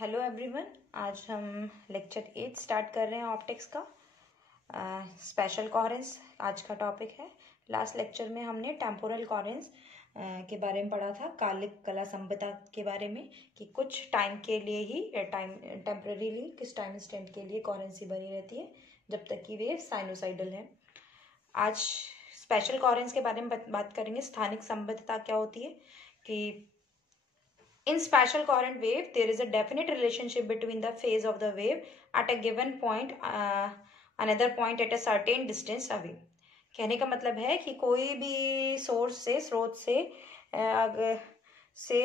Hello everyone. आज हम lecture 8 start कर रहे हैं ऑप्टिक्स का। स्पेशल कोहेरेंस आज का टॉपिक है। लास्ट लेक्चर में हमने टेम्पोरल कोहेरेंस के बारे में पढ़ा था, कालिक कला संबद्धता के बारे में, कि कुछ टाइम के लिए ही टेम्परेरीली किस टाइम इंस्टेंट के लिए कोहेरेंसी बनी रहती है जब तक कि वेव साइनोसाइडल है। आज स्पेशल कोहेरेंस के बारे में बात करेंगे। स्थानिक संबद्धता क्या होती है कि in special coherent wave there is a definite relationship between the phase of the wave at a given point another point at a certain distance away। कहने का मतलब है कि कोई भी स्रोत से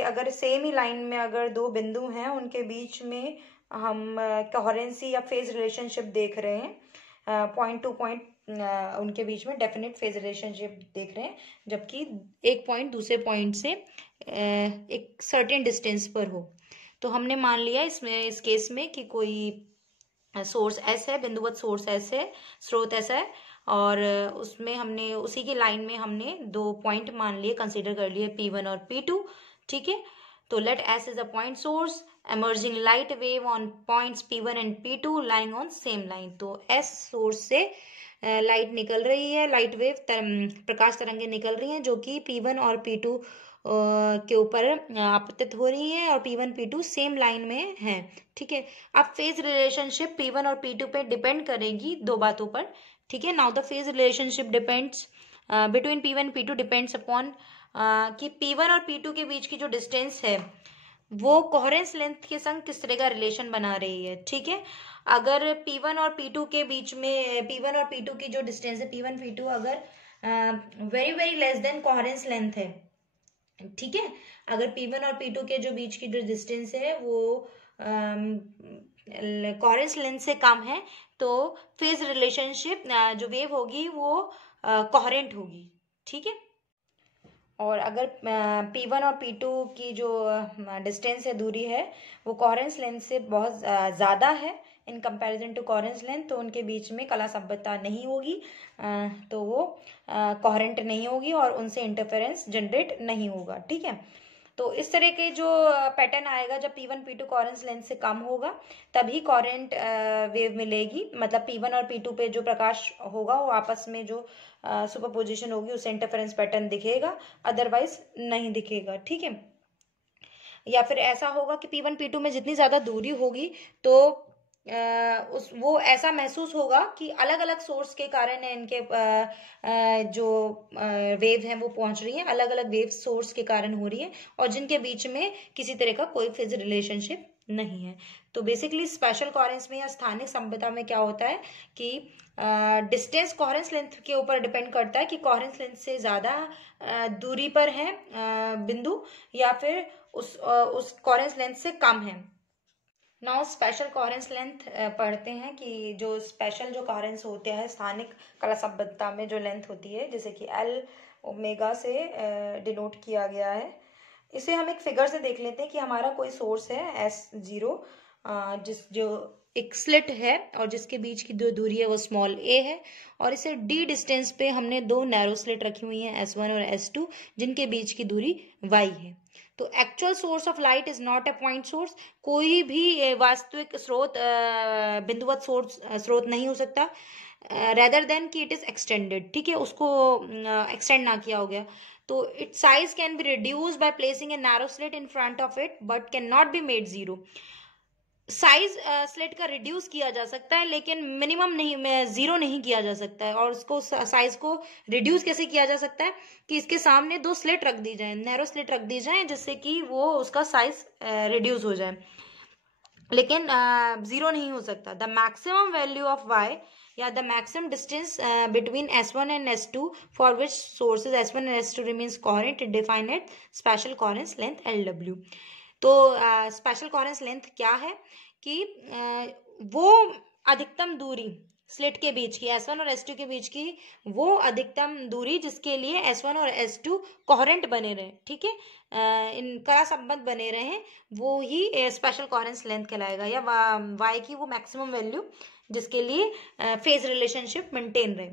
अगर सेम ही लाइन में अगर दो बिंदु हैं, उनके बीच में हम कोहेरेंसी या फेज रिलेशनशिप देख रहे हैं, पॉइंट टू पॉइंट उनके बीच में डेफिनेट फेज रिलेशनशिप देख रहे हैं, जबकि एक पॉइंट दूसरे पॉइंट से एक सर्टेन डिस्टेंस पर हो। तो हमने मान लिया इस केस में कि कोई सोर्स एस है, बिंदुवत सोर्स एस है, स्रोत ऐसा है, और उसमें हमने उसी की लाइन में हमने दो पॉइंट मान लिए, कंसीडर कर लिए P1 और P2। ठीक है, तो let's is a point source emerging light wave on points P1 and P2 lying on same line। तो S सोर्स से लाइट निकल रही है, लाइट वेव प्रकाश तरंगें निकल रही हैं जो कि P1 और P2 के ऊपर आपतित हो रही हैं, और P1 P2 सेम लाइन में हैं। ठीक है, अब फेज रिलेशनशिप P1 और P2 पे डिपेंड करेगी दो बातों पर। ठीक है, now the phase relationship depends between P1 P2 depends upon कि P1 और P2 के बीच की जो डिस्टेंस है वो कोहेरेंस लेंथ के संग किस तरह का रिलेशन बना रही है। ठीक है, अगर P1 और P2 के बीच में P1 और P2 की जो डिस्टेंस है P1 P2 अगर very very less than coherence length है, ठीक है, अगर P1 और P2 के जो बीच की जो डिस्टेंस है वो कोहेरेंस लेंथ से कम है, तो फेज रिलेशनशिप जो वेव होगी वो कोहेरेंट होगी। ठीक है, और अगर P1 और P2 की जो डिस्टेंस है, दूरी है, वो कोहेरेंस लेंथ से बहुत ज़्यादा है in comparison to coherence length, तो उनके बीच में कला संबद्धता नहीं होगी, तो वो कोहेरेंट नहीं होगी और उनसे इंटरफेरेंस जनरेट नहीं होगा। ठीक है, तो इस तरह के जो पैटर्न आएगा, जब P1 P2 कोहेरेंस लेंथ से कम होगा तभी कोहेरेंट वेव मिलेगी। मतलब P1 और P2 पे जो प्रकाश होगा वो आपस में जो सुपरपोजिशन होगी उससे इंटरफेरेंस पैटर्न दिखेगा, अदरवाइज नहीं दिखेगा। ठीक है, या फिर ऐसा होगा कि P1 P2 में जितनी ज्यादा दूरी होगी तो वो ऐसा महसूस होगा कि अलग अलग सोर्स के कारण है इनके जो वेव हैं वो पहुंच रही हैं, अलग अलग वेव सोर्स के कारण हो रही है, और जिनके बीच में किसी तरह का कोई फेज रिलेशनशिप नहीं है। तो बेसिकली स्पेशल कोहेरेंस में या स्थानिक संबद्धता में क्या होता है कि डिस्टेंस कोहेरेंस लेंथ के ऊपर डिपेंड करता है कि कोहेरेंस लेंथ से ज्यादा दूरी पर है बिंदु, या फिर उस कोहेरेंस लेंथ से कम है। नाउ स्पेशल कोहेरेंस लेंथ पढ़ते हैं कि जो स्पेशल जो कोहेरेंस होते हैं स्थानिक कला संबद्धता में जो लेंथ होती है, जैसे कि L ओमेगा से डिनोट किया गया है। इसे हम एक फिगर से देख लेते हैं कि हमारा कोई सोर्स है S0, जो एक स्लिट है और जिसके बीच की जो दूरी है वो स्मॉल a है, और इसे d डिस्टेंस पे हमने दो नैरो स्लिट रखी हुई हैं S1 और S2 जिनके बीच की दूरी y है। तो actual source of light is not a point source. कोई भी वास्तविक स्रोत बिंदुवत स्रोत नहीं हो सकता, रेदर देन कि इट इज एक्सटेंडेड। ठीक है, उसको एक्सटेंड ना किया हो गया, तो it size can be reduce by placing a narrow slit in front of it but can not be made zero. Size slit का रिड्यूस किया जा सकता है लेकिन मिनिमम नहीं, जीरो नहीं किया जा सकता है। और उसको साइज को रिड्यूस कैसे किया जा सकता है कि इसके सामने दो स्लिट रख दी जाए, नैरो स्लिट रख दी जाए, जिससे कि वो उसका साइज रिड्यूस हो जाए, लेकिन जीरो नहीं हो सकता। The maximum value of y या the maximum distance between S1 and S2 for which sources S1 and S2 remains coherent defined at special coherence length LW। तो स्पेशल कोहेरेंस लेंथ क्या है कि वो अधिकतम दूरी स्लिट के बीच की, S1 और S2 के बीच की वो अधिकतम दूरी जिसके लिए S1 और S2 कोहेरेंट बने रहे, ठीक है, इनका संबंध बने रहे, वो ही स्पेशल कोहेरेंस लेंथ कहलाएगा, या y की वो मैक्सिमम वैल्यू जिसके लिए फेज रिलेशनशिप मेंटेन रहे।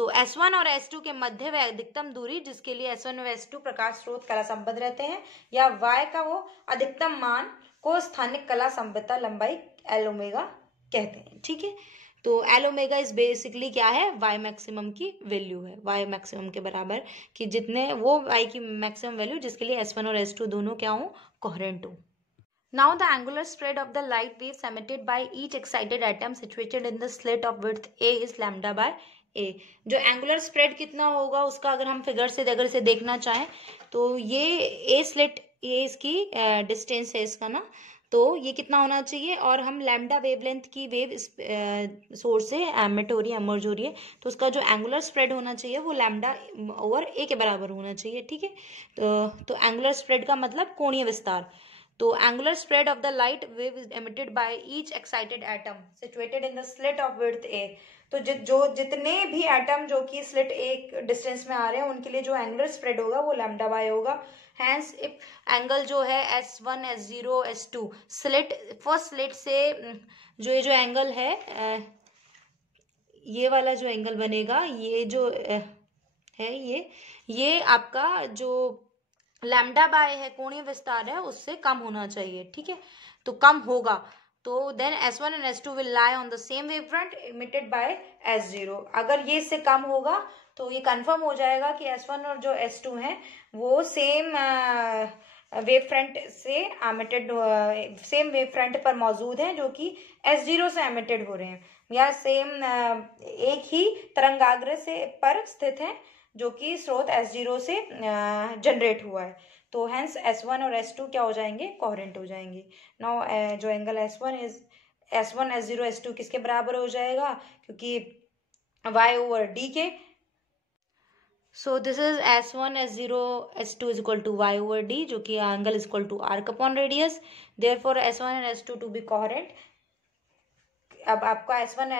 तो S1 और S2 के मध्य व अधिकतम दूरी, जिसके लिए S1 और S2 प्रकाश स्रोत कला संबद्ध रहते हैं, या y का वो अधिकतम मान को स्थानिक कला संबद्धता लंबाई एल ओमेगा कहते हैं। ठीक है, तो एल ओमेगा इज बेसिकली क्या है, वाई मैक्सिमम की वैल्यू है, वाई मैक्सिमम के बराबर कि जितने वो वाई की मैक्सिमम वैल्यू जिसके लिए S1 और S2 दोनों क्या हो, कोहेरेंट हो। Now the angular spread of the light waves emitted by each excited atom situated in the slit of width a is lambda by a। जो एंगुलर स्प्रेड कितना होगा उसका अगर हम फिगर से अगर से देखना चाहें तो ये a स्लिट, ये इसकी डिस्टेंस है इसका ना, तो ये कितना होना चाहिए, और हम लैम्डा वेवलेंथ की वेव सोर्स से एमिट हो रही है, एमर्ज हो रही है, तो उसका जो एंगुलर स्प्रेड होना चाहिए वो लैम्डा ओवर ए के बराबर होना चाहिए। ठीक है, तो एंगुलर स्प्रेड का मतलब कोणीय विस्तार। तो angular spread of the light wave is emitted by each excited atom situated in the slit of width a. तो जितने भी एटम जो कि स्लिट एक डिस्टेंस में आ रहे हैं उनके लिए जो एंगुलर स्प्रेड होगा वो लैम्डा बाय होगा। हैंस इफ एंगल जो है S1 S0 S2 slit, first slit से जो ये जो एंगल है ये वाला जो एंगल बनेगा, ये जो है ये आपका जो लैम्डा बाय है, कोणीय विस्तार है, उससे कम होना चाहिए। ठीक है, तो कम होगा तो then S1 and S2 will lie on the same wave front emitted by S0। अगर ये इससे कम होगा तो ये कंफर्म हो जाएगा कि S1 और जो S2 है वो सेम वेव फ्रंट से एमिटेड, सेम वेव फ्रंट पर मौजूद हैं जो कि S0 से एमिटेड हो रहे हैं, या सेम एक ही तरंगाग्र से पर स्थित हैं जो कि स्रोत S0 से जनरेट हुआ है। तो हेंस S1 और S2 क्या हो जाएंगे, कोहेरेंट हो जाएंगे। नाउ जो एंगल S1 S0 S2 किसके बराबर हो जाएगा, क्योंकि y ओवर d के, so this is S1 S0 S2 is equal to y over d, जो कि angle is equal to arc upon radius, therefore S1 and S2 to be coherent. अब आपका S1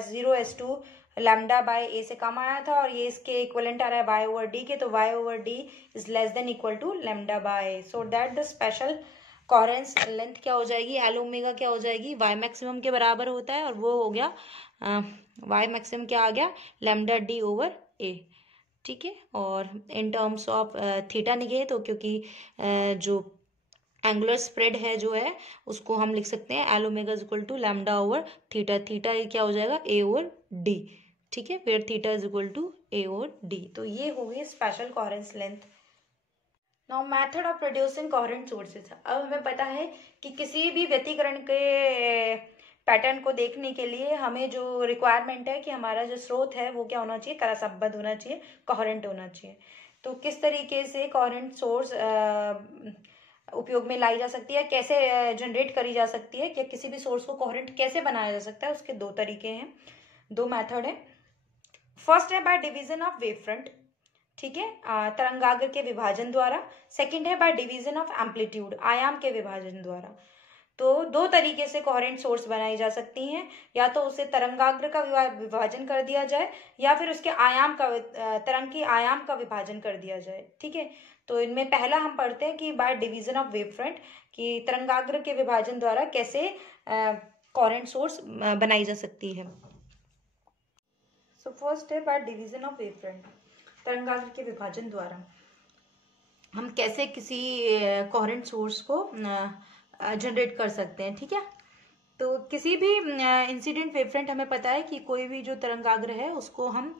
S0 S2 lambda by ए से कम आया था और ये इसके इक्वलेंट आ रहा है y ओवर डी के, तो y over d is less than equal to lambda by, so that the special coherence length क्या हो जाएगी, एल ओमेगा क्या हो जाएगी, y मैक्सिमम के बराबर होता है, और वो हो गया y मैक्सिमम क्या आ गया, लैम्डा डी ओवर ए। ठीक है, और इन टर्म्स ऑफ थीटा निकले तो क्योंकि जो एंगुलर स्प्रेड है जो है उसको हम लिख सकते हैं L omega is equal to lambda over theta, theta क्या हो जाएगा a ओवर d। ठीक है, फिर theta is equal to a over d। तो ये हो गई special coherence length. Now method of producing coherent sources. अब हमें पता है कि किसी भी व्यतिकरण के पैटर्न को देखने के लिए हमें जो रिक्वायरमेंट है कि हमारा जो स्रोत है वो क्या होना चाहिए, कला संबद्ध होना चाहिए, कोहेरेंट होना चाहिए। तो किस तरीके से कोहेरेंट सोर्स उपयोग में लाई जा सकती है, कैसे जनरेट करी जा सकती है, कि किसी भी सोर्स को कोहेरेंट कैसे बनाया जा सकता है, उसके दो तरीके हैं, दो मेथड है। फर्स्ट है by division of wave front, ठीक है, तरंगाग्र के विभाजन द्वारा। सेकंड है बाय डिवीजन ऑफ एम्पलीट्यूड, आयाम के विभाजन द्वारा। तो दो तरीके से कोहेरेंट सोर्स बनाई जा सकती हैं, या तो उसे तरंगाग्र का विभाजन कर दिया जाए या फिर उसके आयाम का, तरंग की आयाम का विभाजन कर दिया जाए। ठीक है, तो इनमें पहला हम पढ़ते हैं कि by division of wave front, कि तरंगाग्र के विभाजन द्वारा कैसे कोहेरेंट सोर्स बनाई जा सकती है। सो फर्स्ट है by division of wave front, तरंगाग्र के विभाजन द्वारा हम कैसे किसी कोहेरेंट सोर्स को जनरेट कर सकते हैं। ठीक है, तो किसी भी इंसिडेंट वेव फ्रंट, हमें पता है कि कोई भी जो तरंगाग्र है उसको हम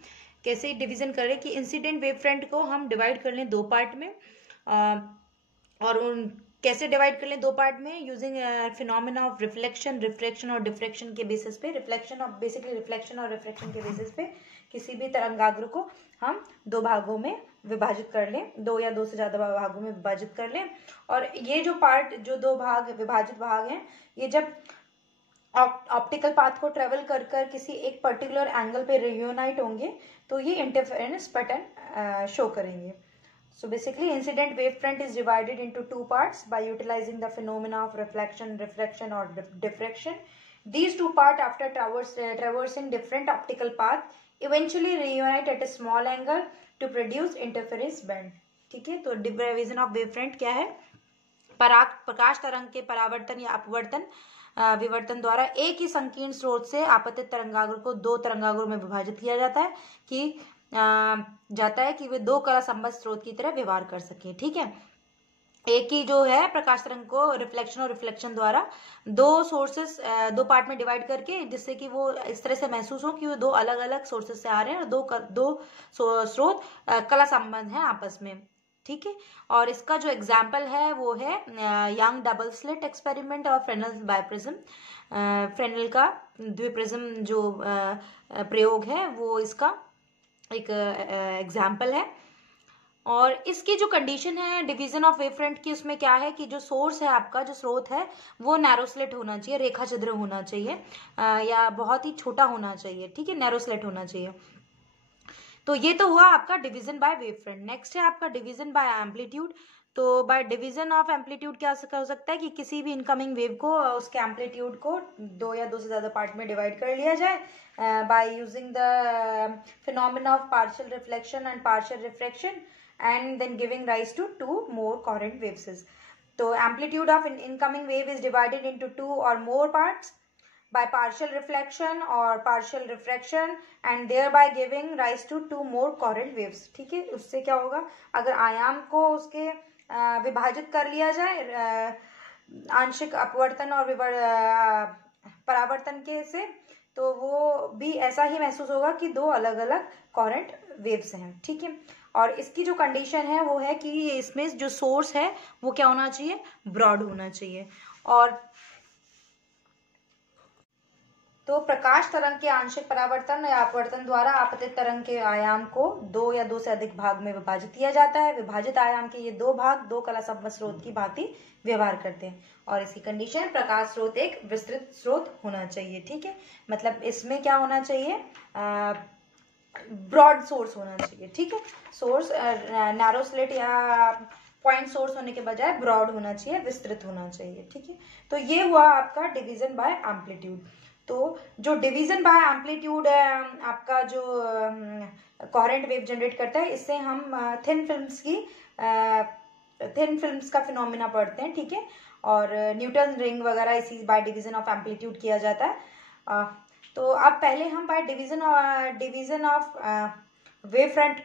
कैसे डिवीजन करें, कि इंसिडेंट वेव फ्रंट को हम डिवाइड कर लें दो पार्ट में, और उन कैसे डिवाइड कर लें दो पार्ट में, using phenomena of reflection, refraction और डिफ्रैक्शन के बेसिस पे, रिफ्लेक्शन ऑफ बेसिकली रिफ्लेक्शन और रिफ्रैक्शन के बेसिस पे किसी भी तरंगाग्र को हम दो भागों में विभाजित कर लें, दो या दो से ज्यादा भागों में विभाजित कर लें। और ये जो पार्ट, जो दो भाग विभाजित भाग हैं, ये जब ऑप्टिकल पाथ को ट्रेवल कर कर किसी एक पर्टिकुलर एंगल पे रियूनाइट होंगे तो ये इंटरफेरेंस पैटर्न शो करेंगे। So basically incident wave front is divided into two parts by utilizing the phenomena of reflection, refraction or diffraction. These two parts after traversing different optical path eventually reunite at a small angle to produce interference band. ठीक है, तो division of wave front क्या है, प्रकाश तरंग के परावर्तन या अपवर्तन विवर्तन द्वारा एक ही संकीर्ण स्रोत से आपतित तरंगाग्र को दो तरंगाग्रों में विभाजित किया जाता है कि वे दो कला संबद्ध स्रोत की तरह व्यवहार कर सके। ठीक है, एक ही जो है प्रकाश तरंग को रिफ्लेक्शन और रिफ्लेक्शन द्वारा दो सोर्सेस, दो पार्ट में डिवाइड करके, जिससे कि वो इस तरह से महसूस हो कि वो दो अलग अलग सोर्सेस से आ रहे हैं और दो स्रोत कला संबंध हैं आपस में। ठीक है, और इसका जो एग्जाम्पल है वो है यंग डबल स्लिट एक्सपेरिमेंट और फ्रेनेल बाइप्रिज्म। फ्रेनेल का द्विप्रिज्म जो प्रयोग है वो इसका एक एग्जाम्पल है। और इसकी जो कंडीशन है डिवीजन ऑफ वेवफ्रंट की, उसमें क्या है कि जो सोर्स है आपका, जो स्रोत है वो नैरो स्लिट होना चाहिए, रेखा छिद्र होना चाहिए, या बहुत ही छोटा होना चाहिए। ठीक है, नैरो स्लिट होना चाहिए। तो ये तो हुआ आपका डिवीजन बाय वेवफ्रंट। नेक्स्ट है आपका डिवीजन बाय एम्पलीट्यूड। तो बाय डिवीजन ऑफ एम्पलीट्यूड क्या हो सकता है कि किसी भी इनकमिंग वेव को उसके एम्पलीट्यूड को दो या दो से ज्यादा पार्ट में डिवाइड कर लिया जाए by using the phenomena of partial reflection and partial refraction and then giving rise to two more coherent waves. So amplitude of an incoming wave is divided into two or more parts by partial reflection or partial refraction and thereby giving rise to two more coherent waves. ठीक है, उससे क्या होगा, अगर आयाम को उसके विभाजित कर लिया जाए आंशिक अपवर्तन और परावर्तन के से, तो वो भी ऐसा ही महसूस होगा कि दो अलग अलग कोहेरेंट वेव्स हैं। ठीक है, और इसकी जो कंडीशन है वो है कि इसमें जो सोर्स है वो क्या होना चाहिए, ब्रॉड होना चाहिए। और तो प्रकाश तरंग के आंशिक परावर्तन या अपवर्तन द्वारा आपतित तरंग के आयाम को दो या दो से अधिक भाग में विभाजित किया जाता है। विभाजित आयाम के ये दो भाग दो कला संबद्ध स्रोत की भांति व्यवहार करते हैं। और इसकी कंडीशन प्रकाश स्रोत एक विस्तृत स्रोत होना चाहिए। ठीक है, मतलब इसमें क्या होना चाहिए, ब्रॉड सोर्स होना चाहिए। ठीक है, सोर्स नैरो स्लिट या पॉइंट सोर्स होने के बजाय ब्रॉड होना चाहिए, विस्तृत होना चाहिए। ठीक है, तो ये हुआ आपका डिवीजन बाय एम्पलीट्यूड। तो जो डिवीजन बाय एम्पलीट्यूड है आपका जो कोहेरेंट वेव जनरेट करता है, इससे हम थिन फिल्म्स का फिनोमिना पढ़ते हैं। ठीक है, और न्यूटन रिंग वगैरह इसी बाय डिवीजन ऑफ एम्पलीट्यूड किया जाता है। तो अब पहले हम by division of wave front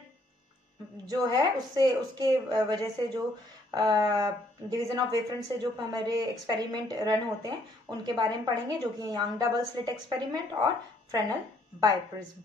जो है उसके वजह से जो डिवीजन ऑफ वेव फ्रंट से जो हमारे एक्सपेरिमेंट रन होते हैं उनके बारे में पढ़ेंगे, जो कि यंग डबल स्लिट एक्सपेरिमेंट और फ्रेनेल बाइप्रिज्म।